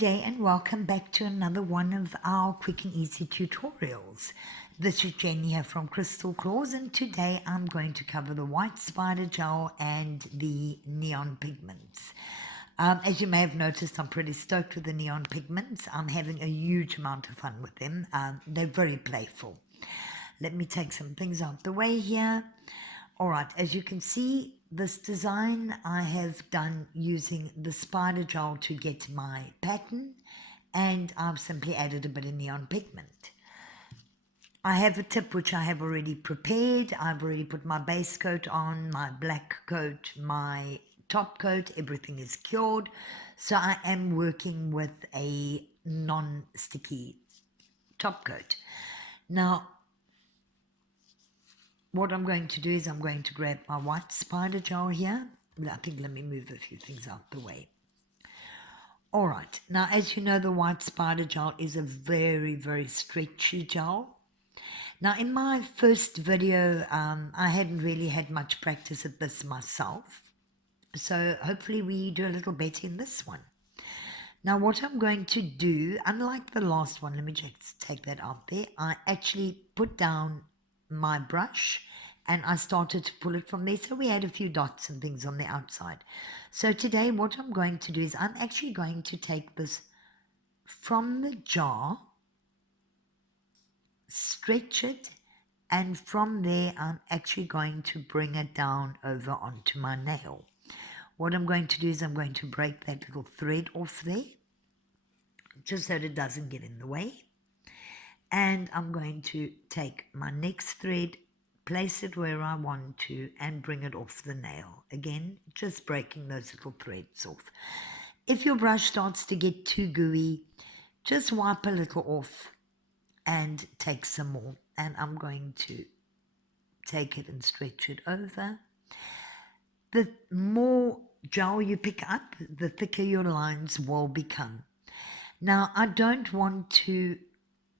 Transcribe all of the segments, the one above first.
day and welcome back to another one of our quick and easy tutorials. This is Jenny here from Clawz, and today I'm going to cover the white spider gel and the neon pigments. As you may have noticed, I'm pretty stoked with the neon pigments. I'm having a huge amount of fun with them. They're very playful. Let me take some things out the way here. Alright, as you can see, this design I have done using the spider gel to get my pattern, and I've simply added a bit of neon pigment. I have a tip which I have already prepared. I've already put my base coat on, my black coat, my top coat, everything is cured. So I am working with a non-sticky top coat. Now, what I'm going to do is I'm going to grab my white spider gel here. I think let me move a few things out the way. Alright, now as you know, the white spider gel is a very, very stretchy gel. Now in my first video, I hadn't really had much practice at this myself. So hopefully we do a little better in this one. Now what I'm going to do, unlike the last one, let me just take that out there. I actually put down my brush and I started to pull it from there, so we had a few dots and things on the outside. So today what I'm going to do is I'm actually going to take this from the jar, stretch it, and from there I'm actually going to bring it down over onto my nail. What I'm going to do is I'm going to break that little thread off there, just so that it doesn't get in the way. And I'm going to take my next thread, place it where I want to, and bring it off the nail. Again, just breaking those little threads off. If your brush starts to get too gooey, just wipe a little off and take some more. And I'm going to take it and stretch it over. The more gel you pick up, the thicker your lines will become. Now, I don't want to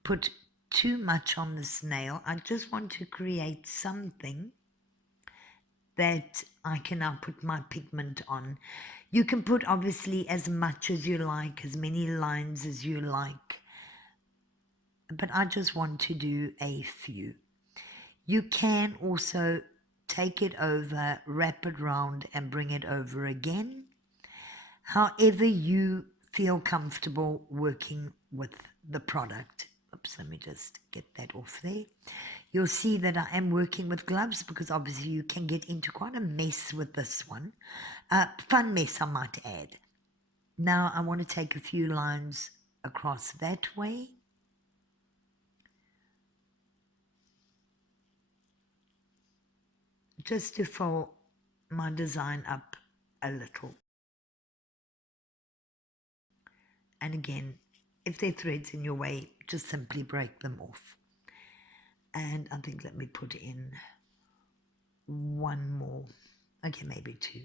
put too much on this nail. I just want to create something that I can now put my pigment on. You can put obviously as much as you like, as many lines as you like, but I just want to do a few. You can also take it over, wrap it round and bring it over again. However you feel comfortable working with the product. Oops, let me just get that off there. You'll see that I am working with gloves because obviously you can get into quite a mess with this one. Fun mess, I might add. Now I want to take a few lines across that way. Just to fill my design up a little. And again, if there are threads in your way, just simply break them off. And I think let me put in one more. Okay, maybe two.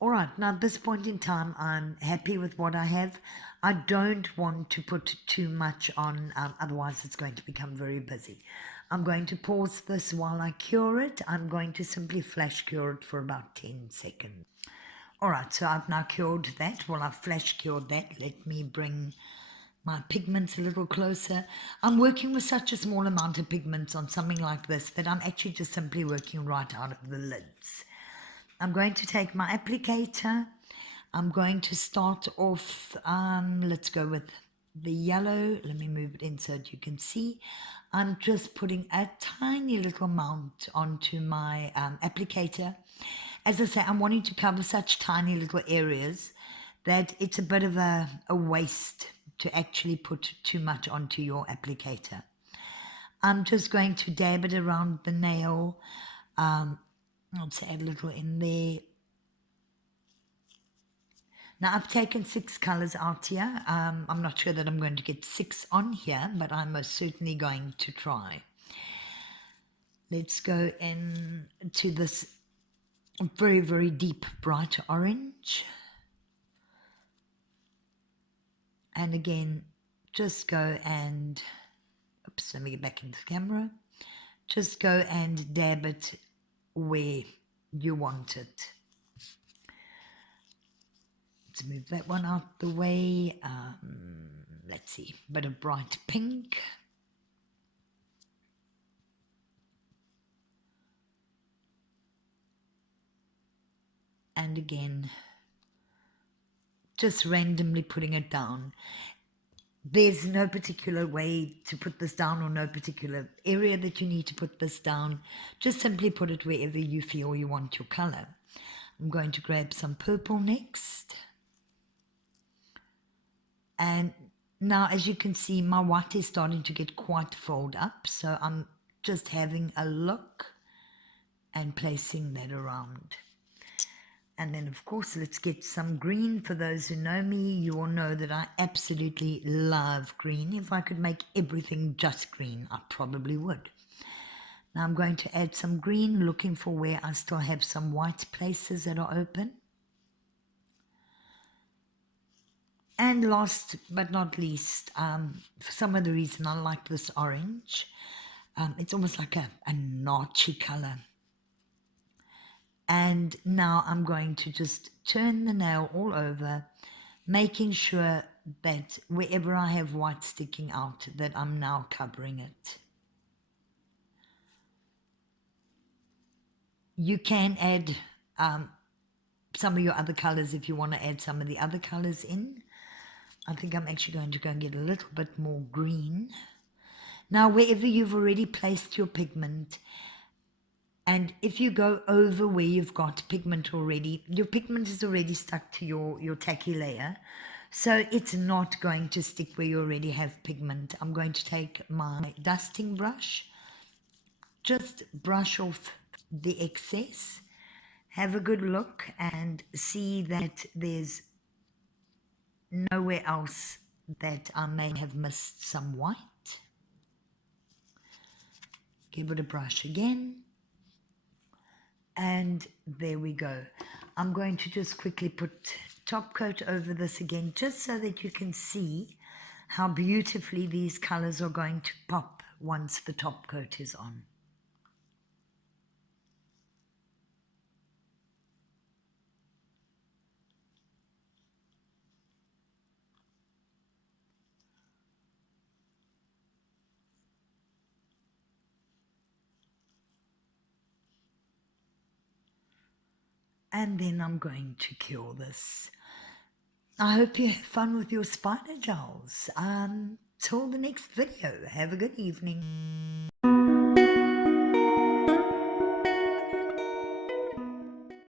All right, now at this point in time, I'm happy with what I have. I don't want to put too much on, otherwise it's going to become very busy. I'm going to pause this while I cure it. I'm going to simply flash cure it for about 10 seconds. All right, so I've now cured that. Well, I've flash cured that. Let me bring my pigments a little closer. I'm working with such a small amount of pigments on something like this that I'm actually just simply working right out of the lids. I'm going to take my applicator. I'm going to start off, let's go with the yellow. Let me move it in so that you can see. I'm just putting a tiny little amount onto my applicator. As I say, I'm wanting to cover such tiny little areas that it's a bit of a waste to actually put too much onto your applicator. I'm just going to dab it around the nail. Let's add a little in there. Now I've taken 6 colors out here. I'm not sure that I'm going to get 6 on here, but I'm most certainly going to try. Let's go into this very, very deep bright orange. And again, just go and, oops, let me get back into the camera. Just go and dab it where you want it. Let's move that one out the way. Let's see, bit of bright pink. And again, just randomly putting it down. There's no particular way to put this down or no particular area that you need to put this down. Just simply put it wherever you feel you want your color. I'm going to grab some purple next. And now, as you can see, my white is starting to get quite fold up. So I'm just having a look and placing that around. And then, of course, let's get some green. For those who know me, you all know that I absolutely love green. If I could make everything just green, I probably would. Now I'm going to add some green, looking for where I still have some white places that are open. And last but not least, for some other reason, I like this orange. It's almost like a notchy color. And now I'm going to just turn the nail all over, making sure that wherever I have white sticking out, that I'm now covering it. You can add some of your other colors if you want to add some of the other colors in. I think I'm actually going to go and get a little bit more green. Now, wherever you've already placed your pigment, and if you go over where you've got pigment already, your pigment is already stuck to your tacky layer. So it's not going to stick where you already have pigment. I'm going to take my dusting brush, just brush off the excess, have a good look and see that there's nowhere else that I may have missed some white. Give it a brush again. And there we go. I'm going to just quickly put top coat over this again, just so that you can see how beautifully these colors are going to pop once the top coat is on. And then I'm going to cure this. I hope you have fun with your spider gels. Till the next video. Have a good evening.